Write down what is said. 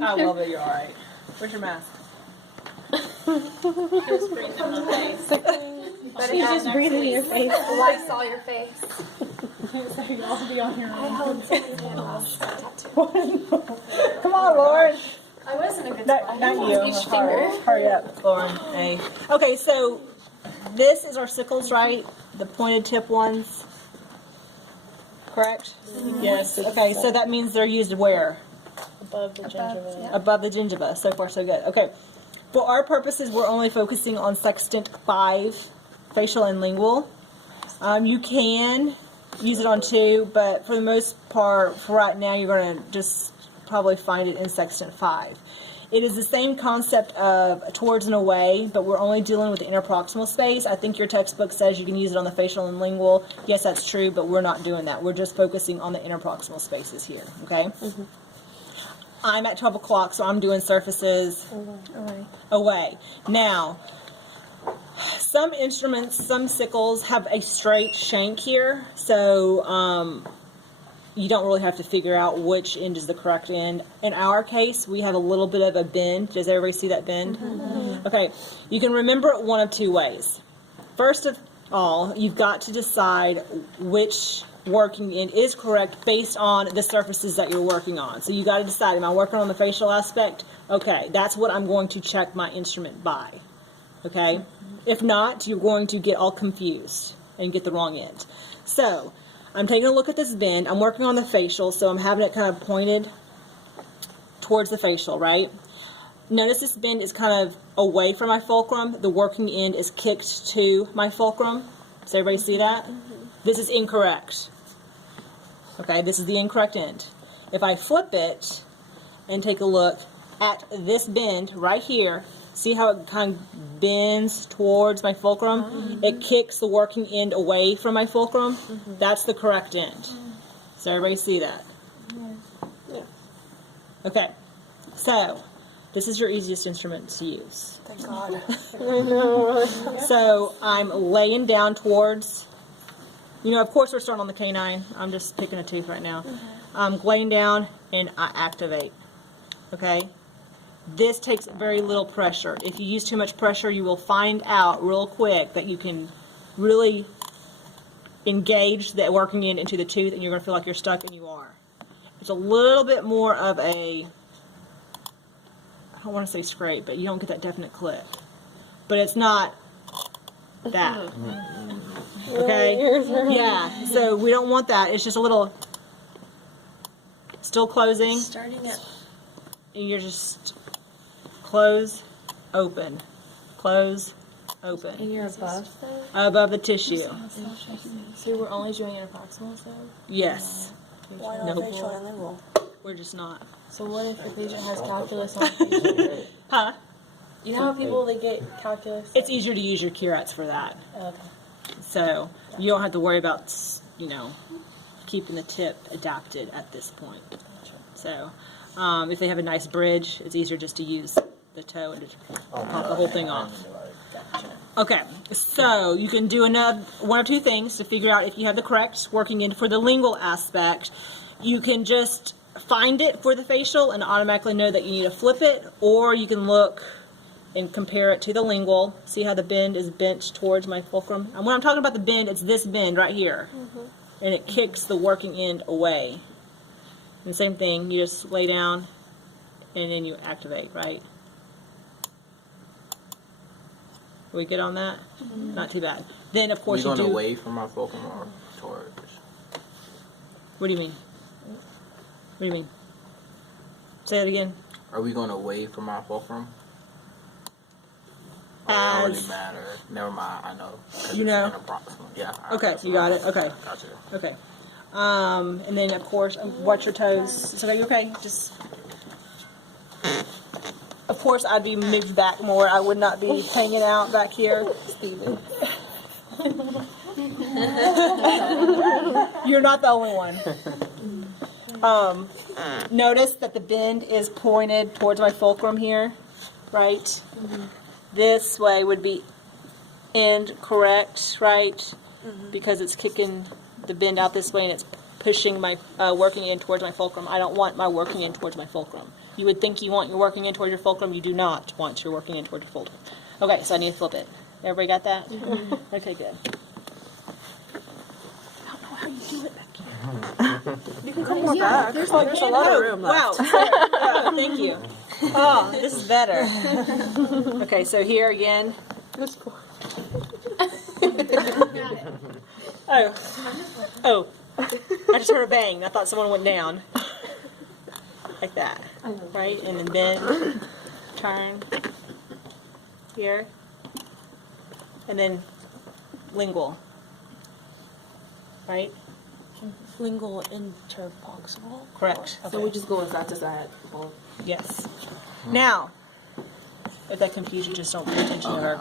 I will, but you're alright. Where's your mask? Just breathe in my face. But you just breathe in your face. Lice all your face. So you all be on your I own. held somebody's hand last tattoo. Come on, Lauren. I was in a good Not spot. you. Each finger. Hurry up, Lauren. Hey. Okay, so this is our sickles, right? The pointed tip ones. Correct? Yes. Okay, so that means they're used where? Above the gingiva. Yeah. Above the gingiva. So far, so good. Okay. For our purposes, we're only focusing on sextant 5, facial and lingual. You can use it on 2, but for the most part, for right now, you're going to just probably find it in sextant 5. It is the same concept of towards and away, but we're only dealing with the interproximal space. I think your textbook says you can use it on the facial and lingual. Yes, that's true, but we're not doing that. We're just focusing on the interproximal spaces here, okay? Mm-hmm. I'm at 12 o'clock, so I'm doing surfaces away. Now, some instruments, some sickles have a straight shank here, so you don't really have to figure out which end is the correct end. In our case, we have a little bit of a bend. Does everybody see that bend? Mm-hmm. Okay, you can remember it one of 2 ways. First of all, you've got to decide which working end is correct based on the surfaces that you're working on. So you got to decide, am I working on the facial aspect? Okay, that's what I'm going to check my instrument by. Okay? Mm-hmm. If not, you're going to get all confused and get the wrong end. So, I'm taking a look at this bend. I'm working on the facial, so I'm having it kind of pointed towards the facial, right? Notice this bend is kind of away from my fulcrum. The working end is kicked to my fulcrum. Does everybody see that? Mm-hmm. This is incorrect. Okay, this is the incorrect end. If I flip it and take a look at this bend right here, see how it kind of bends towards my fulcrum? Mm-hmm. It kicks the working end away from my fulcrum. Mm-hmm. That's the correct end. Mm-hmm. Does everybody see that? Yeah. Okay, so this is your easiest instrument to use. Thank God. I know. So I'm laying down towards, you know, of course we're starting on the canine. I'm just picking a tooth right now. Mm-hmm. I'm laying down and I activate. Okay? This takes very little pressure. If you use too much pressure, you will find out real quick that you can really engage the working end into the tooth and you're going to feel like you're stuck, and you are. It's a little bit more of a, I don't want to say scrape, but you don't get that definite click. But it's not that. Okay? Yeah, so we don't want that. It's just a little, still closing. Starting at And you're just close, open, close, open. And you're above though? Above the tissue. So we're only doing interproximals though? Yes. why No. not facial and lingual? We're just not. So what if your patient has calculus on the patient? Huh? You know how people, they get calculus? It's easier to use your curats for that. Okay. So you don't have to worry about, you know, keeping the tip adapted at this point. So if they have a nice bridge, it's easier just to use the toe and just pop the whole thing off. Okay, so you can do one of 2 things to figure out if you have the correct working end for the lingual aspect. You can just find it for the facial and automatically know that you need to flip it, or you can look and compare it to the lingual. See how the bend is bent towards my fulcrum? And when I'm talking about the bend, it's this bend right here. Mm-hmm. And it kicks the working end away. And same thing, you just lay down and then you activate, right? Are we good on that? Mm-hmm. Not too bad. Then, of course, Are you we do... going away from our fulcrum or towards? What do you mean? What do you mean? Say that again. Are we going away from our fulcrum? It As... don't really matter. Never mind, I know. You know? Yeah. Okay, you got it? Okay. Gotcha. Okay. And then, of course, watch your toes. It's okay, you okay? Just... Of course, I'd be moved back more. I would not be hanging out back here. Steven. You're not the only one. Notice that the bend is pointed towards my fulcrum here, right? Mm-hmm. This way would be end correct, right? Mm-hmm. Because it's kicking the bend out this way and it's pushing my working in towards my fulcrum. I don't want my working in towards my fulcrum. You would think you want your working in towards your fulcrum. You do not want your working in towards your fulcrum. Okay, so I need to flip it. Everybody got that? Mm-hmm. Okay, good. I don't know how you do it back here. You can come more back. There's a lot of room Wow. left. Oh, thank you. Oh, this is better. Okay, so here again. Oh, I just heard a bang. I thought someone went down. Like that. Right? And then bend, turn, here, and then lingual. Right? Lingual interproximal. Correct. So we just go side to side. Yes. Now, if that confuses you, just don't pay attention to her.